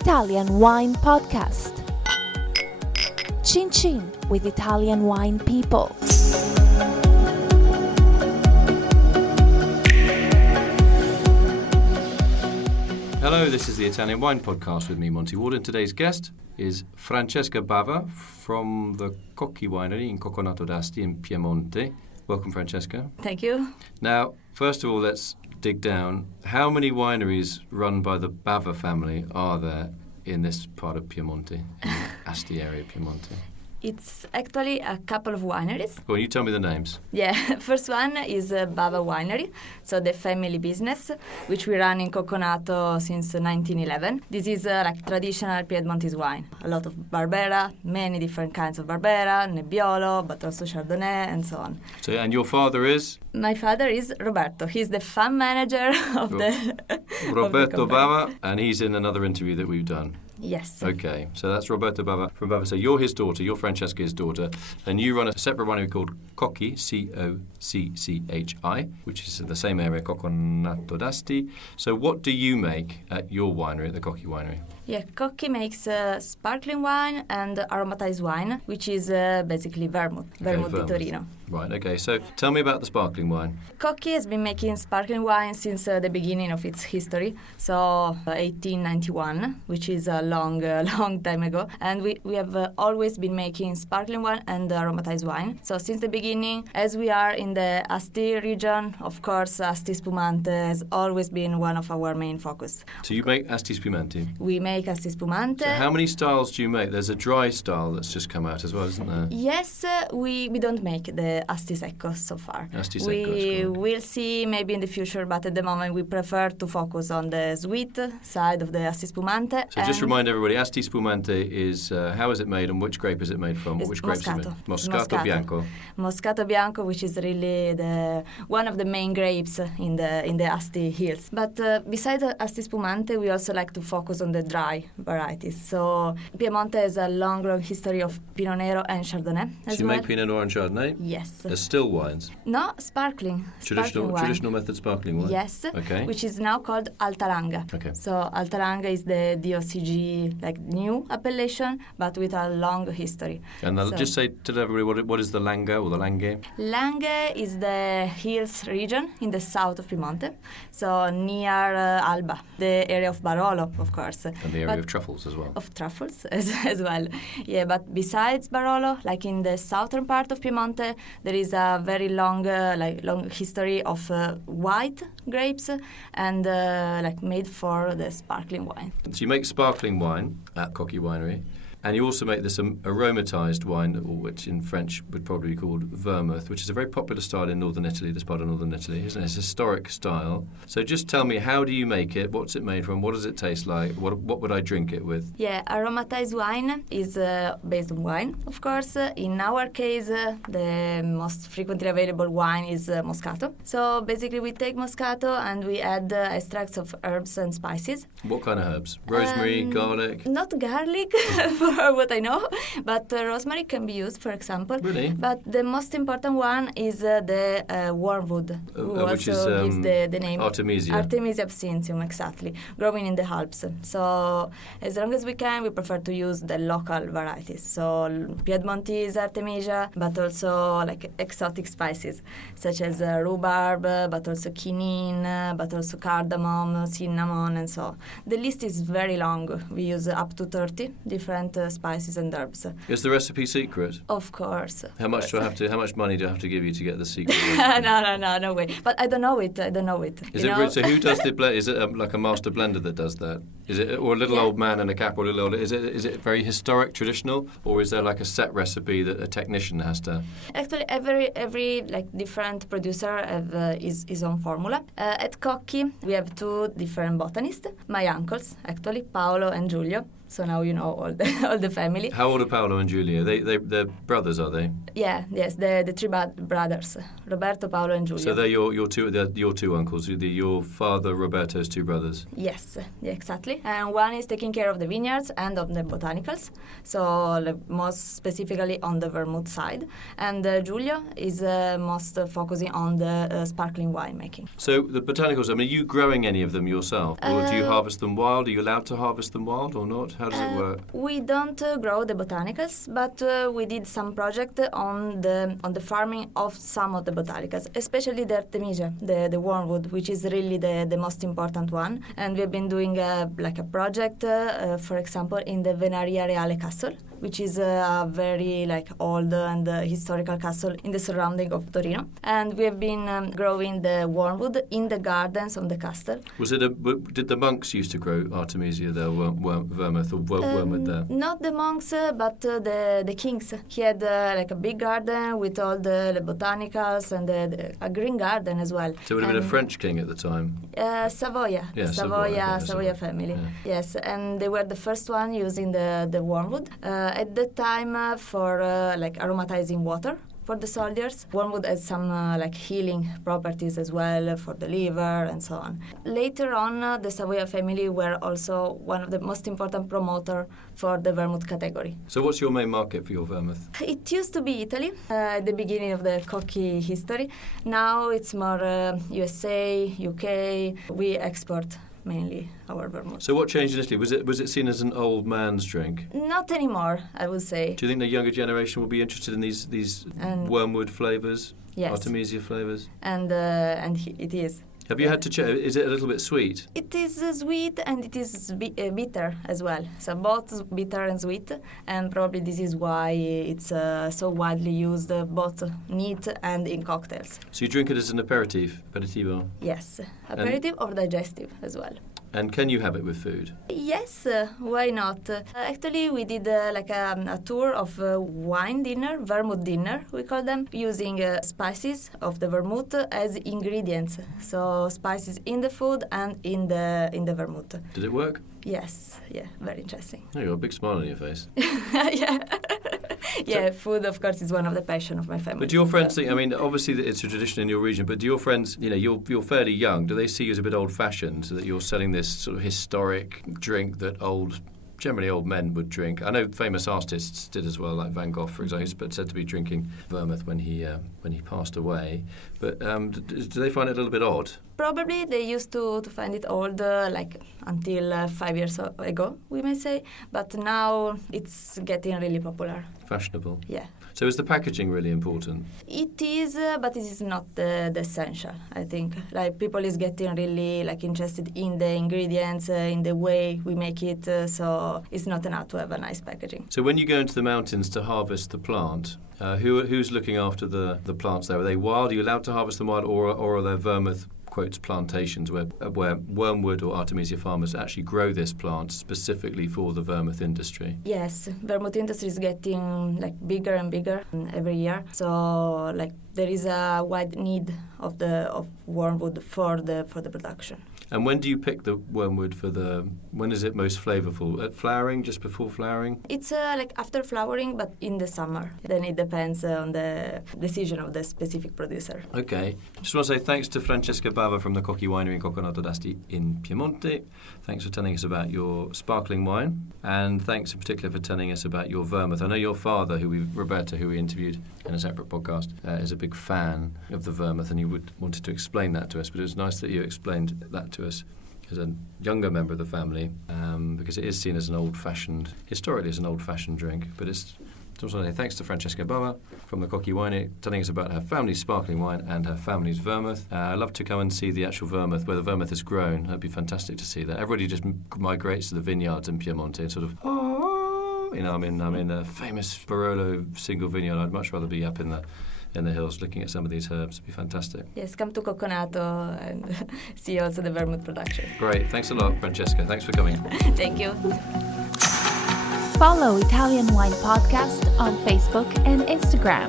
Italian Wine Podcast. Chin Chin with Italian wine people. Hello, this is the Italian Wine Podcast with me, Monty Waldin. Today's guest is Francesca Bava from the Cocchi Winery in Coconato d'Asti in Piemonte. Welcome, Francesca. Thank you. Now, first of all, let's dig down. How many wineries run by the Bava family are there in this part of Piemonte, in the Asti area of Piemonte? It's actually a couple of wineries. Well, you tell me the names. Yeah, first one is Bava Winery, so the family business, which we run in Coconato since 1911. This is like traditional Piedmontese wine. A lot of Barbera, many different kinds of Barbera, Nebbiolo, but also Chardonnay, and so on. So, and your father is? My father is Roberto. He's the fund manager of Roberto of the Bava, and he's in another interview that we've done. Yes. Okay, so that's Roberto Bava from Bava. So you're his daughter, you're Francesca's daughter, and you run a separate winery called Cocchi, C-O-C-C-H-I, which is in the same area, Coconato d'Asti. So what do you make at your winery, at the Cocchi Winery? Yeah, Cocchi makes sparkling wine and aromatized wine, which is basically Vermouth di Torino. Right, okay, so tell me about the sparkling wine. Cocchi has been making sparkling wine since the beginning of its history, so 1891, which is a long time ago. And we have always been making sparkling wine and aromatized wine. So since the beginning, as we are in the Asti region, of course, Asti Spumante has always been one of our main focus. So you make Asti Spumante? We make Asti Spumante. So how many styles do you make? There's a dry style that's just come out as well, isn't there? Yes, we don't make the Asti Secco so far. Asti Secco, we will see maybe in the future, but at the moment we prefer to focus on the sweet side of the Asti Spumante. So just remind everybody, Asti Spumante is, how is it made and which grape is it made from? It's Which grapes Moscato. is it made? Moscato Bianco. Moscato Bianco, which is really one of the main grapes in the Asti hills. But besides Asti Spumante, we also like to focus on the dry varieties. So Piemonte has a long history of Pinot Nero and Chardonnay as So you well. make Pinot Noir and Chardonnay? Yes. As still wines? No, sparkling. Traditional method sparkling wine? Yes. Okay. Which is now called Altalanga. Okay. So Altalanga is the DOCG new appellation, but with a long history. And I'll just say to everybody, what is the Langa or the Langhe? Langhe is the hills region in the south of Piemonte, so near Alba, the area of Barolo, of course. And the area of truffles as well. Of truffles as well. Yeah, but besides Barolo, like in the southern part of Piemonte, there is a very long history of white grapes and made for the sparkling wine. So you make sparkling wine at Cocchi Winery, and you also make this aromatized wine, which in French would probably be called Vermouth, which is a very popular style in northern Italy, this part of northern Italy, isn't it? It's a historic style. So just tell me, how do you make it? What's it made from? What does it taste like? What would I drink it with? Yeah, aromatized wine is based on wine, of course. In our case, the most frequently available wine is Moscato. So basically we take Moscato and we add extracts of herbs and spices. What kind of herbs? Rosemary, garlic? Not garlic, for what I know, but rosemary can be used, for example. Really? But the most important one is the wormwood, which is gives the name. Artemisia. Artemisia absinthium, exactly, growing in the Alps. So as long as we can, we prefer to use the local varieties. So Piedmontese Artemisia, but also like exotic spices, such as rhubarb, but also quinine, but also cardamom, cinnamon, and so. The list is very long. We use up to 30 different spices and herbs. Is the recipe secret? Of course. How much money do I have to give you to get the secret? No way. But I don't know it. Is it so? Who does the blend? Is it like a master blender that does that? Is it, or a little old man in a cap, or a little old? Is it very historic, traditional, or is there like a set recipe that a technician has to? Actually, every different producer have his own formula. At Cocchi, we have two different botanists, my uncles, actually, Paolo and Giulio. So now you know all the all the family. How old are Paolo and Giulio? They're brothers, are they? Yeah, yes, the three brothers, Roberto, Paolo, and Giulio. So they're your two uncles. Your father Roberto's two brothers. Yes, yeah, exactly. And one is taking care of the vineyards and of the botanicals, so most specifically on the vermouth side. And Giulio is most focusing on the sparkling winemaking. So the botanicals, I mean, are you growing any of them yourself? Or do you harvest them wild? Are you allowed to harvest them wild or not? How does it work? We don't grow the botanicals, but we did some project on the farming of some of the botanicals, especially the artemisia, the wormwood, which is really the most important one. And we've been doing a project, for example, in the Venaria Reale Castle, which is a very old and historical castle in the surrounding of Torino. And we have been growing the wormwood in the gardens of the castle. Did the monks used to grow artemisia there, vermouth or wormwood there? Not the monks, but the kings. He had a big garden with all the botanicals and a green garden as well. So it would have been a French king at the time? Savoia. Yeah, Savoia family. Yeah. Yes, and they were the first one using the wormwood. At that time, for aromatizing water for the soldiers. Wormwood has some healing properties as well for the liver and so on. Later on, the Savoia family were also one of the most important promoter for the vermouth category. So what's your main market for your vermouth? It used to be Italy at the beginning of the Cocchi history. Now it's more USA, UK. We export mainly our vermouth. So what changed in Italy? Was it seen as an old man's drink? Not anymore, I would say. Do you think the younger generation will be interested in these wormwood flavours? Yes. Artemisia flavours? And it is. Have you had to check? Is it a little bit sweet? It is sweet and it is bitter as well. So both bitter and sweet, and probably this is why it's so widely used both neat and in cocktails. So you drink it as an aperitivo? Yes, aperitif or digestive as well. And can you have it with food? Yes, why not? Actually, we did a tour of wine dinner, vermouth dinner, we call them, using spices of the vermouth as ingredients. So spices in the food and in the vermouth. Did it work? Yes, yeah, very interesting. Oh, you got a big smile on your face. Yeah. Yeah, food, of course, is one of the passion of my family. But do your friends think, I mean, obviously it's a tradition in your region, but do your friends, you're fairly young, do they see you as a bit old-fashioned, so that you're selling this sort of historic drink that generally old men would drink? I know famous artists did as well, like Van Gogh, for example, he's said to be drinking vermouth when he passed away. But do they find it a little bit odd? Probably they used to find it old, until 5 years ago, we may say. But now it's getting really popular. Fashionable. Yeah. So is the packaging really important? It is, but it is not the essential, I think. People is getting really interested in the ingredients, in the way we make it, so it's not enough to have a nice packaging. So when you go into the mountains to harvest the plant, who's looking after the plants there? Are they wild? Are you allowed to harvest them wild, or are there vermouth quotes plantations where wormwood or artemisia farmers actually grow this plant specifically for the vermouth industry? Yes, vermouth industry is getting bigger and bigger every year. So there is a wide need of wormwood for the production. And when do you pick the wormwood when is it most flavourful? At flowering, just before flowering? It's after flowering, but in the summer. Then it depends on the decision of the specific producer. Okay. Just want to say thanks to Francesca Bava from the Cocchi Winery in Coconato d'Asti in Piemonte. Thanks for telling us about your sparkling wine. And thanks in particular for telling us about your vermouth. I know your father, Roberto, who we interviewed in a separate podcast, is a big fan of the vermouth, and he wanted to explain that to us. But it was nice that you explained that to us as a younger member of the family, because it is seen as historically as an old-fashioned drink. But it's also thanks to Francesca Bava from the Cocchi Winery, telling us about her family's sparkling wine and her family's vermouth. I'd love to come and see the actual vermouth, where the vermouth is grown. That'd be fantastic to see that. Everybody just migrates to the vineyards in Piemonte and sort of, I'm in a famous Barolo single vineyard. I'd much rather be up in the hills looking at some of these herbs. It'd be fantastic. Yes, come to Coconato and see also the vermouth production. Great. Thanks a lot, Francesca. Thanks for coming. Thank you. Follow Italian Wine Podcast on Facebook and Instagram.